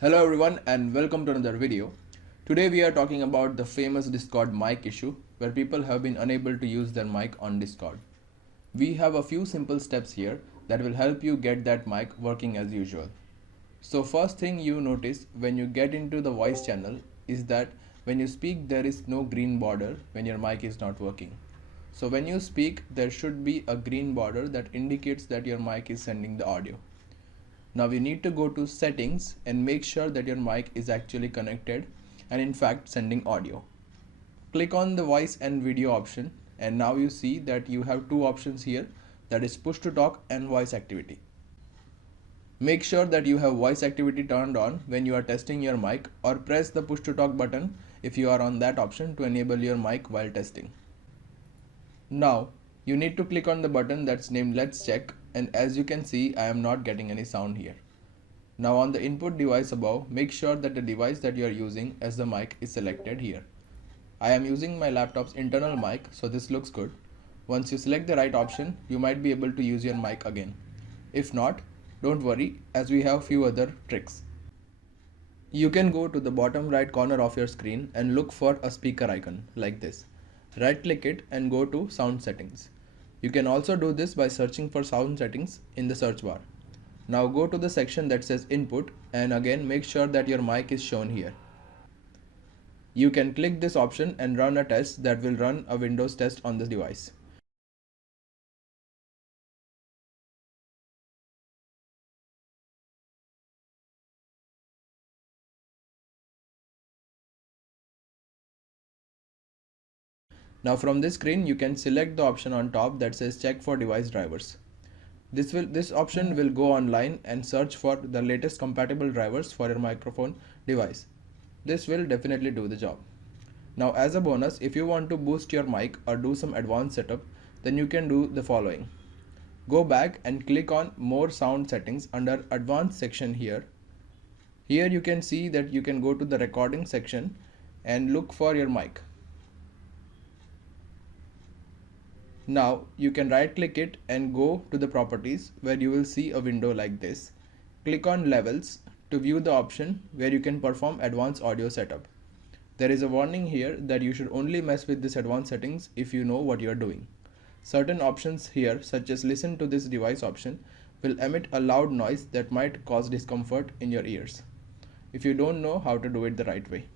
Hello everyone and welcome to another video. Today we are talking about the famous Discord mic issue where people have been unable to use their mic on Discord. We have a few simple steps here that will help you get that mic working as usual. So first thing you notice when you get into the voice channel is that when you speak there is no green border when your mic is not working. So when you speak there should be a green border that indicates that your mic is sending the audio. Now you need to go to settings and make sure that your mic is actually connected and in fact sending audio. Click on the voice and video option and now you see that you have two options here, that is push to talk and voice activity. Make sure that you have voice activity turned on when you are testing your mic, or press the push to talk button if you are on that option to enable your mic while testing. Now you need to click on the button that's named Let's Check, and as you can see I am not getting any sound here. Now on the input device above, make sure that the device that you are using as the mic is selected here. I am using my laptop's internal mic, so this looks good. Once you select the right option, you might be able to use your mic again. If not, don't worry, as we have few other tricks. You can go to the bottom right corner of your screen and look for a speaker icon like this. Right click it and go to sound settings. You can also do this by searching for sound settings in the search bar. Now go to the section that says input and again make sure that your mic is shown here. You can click this option and run a test that will run a Windows test on this device. Now from this screen you can select the option on top that says check for device drivers. This option will go online and search for the latest compatible drivers for your microphone device. This will definitely do the job. Now as a bonus, if you want to boost your mic or do some advanced setup, then you can do the following. Go back and click on more sound settings under advanced section here. Here you can see that you can go to the recording section and look for your mic. Now you can right click it and go to the properties where you will see a window like this. Click on levels to view the option where you can perform advanced audio setup. There is a warning here that you should only mess with this advanced settings if you know what you are doing. Certain options here, such as listen to this device option, will emit a loud noise that might cause discomfort in your ears if you don't know how to do it the right way.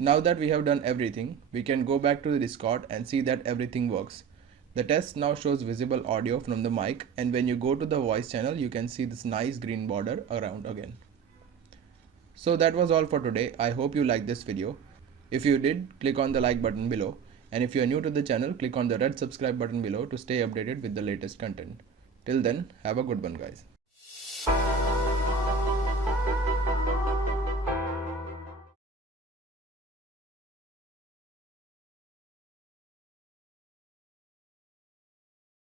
Now that we have done everything, we can go back to the Discord and see that everything works. The test now shows visible audio from the mic, and when you go to the voice channel you can see this nice green border around again. So that was all for today. I hope you liked this video. If you did, click on the like button below, and if you are new to the channel, click on the red subscribe button below to stay updated with the latest content. Till then, have a good one guys.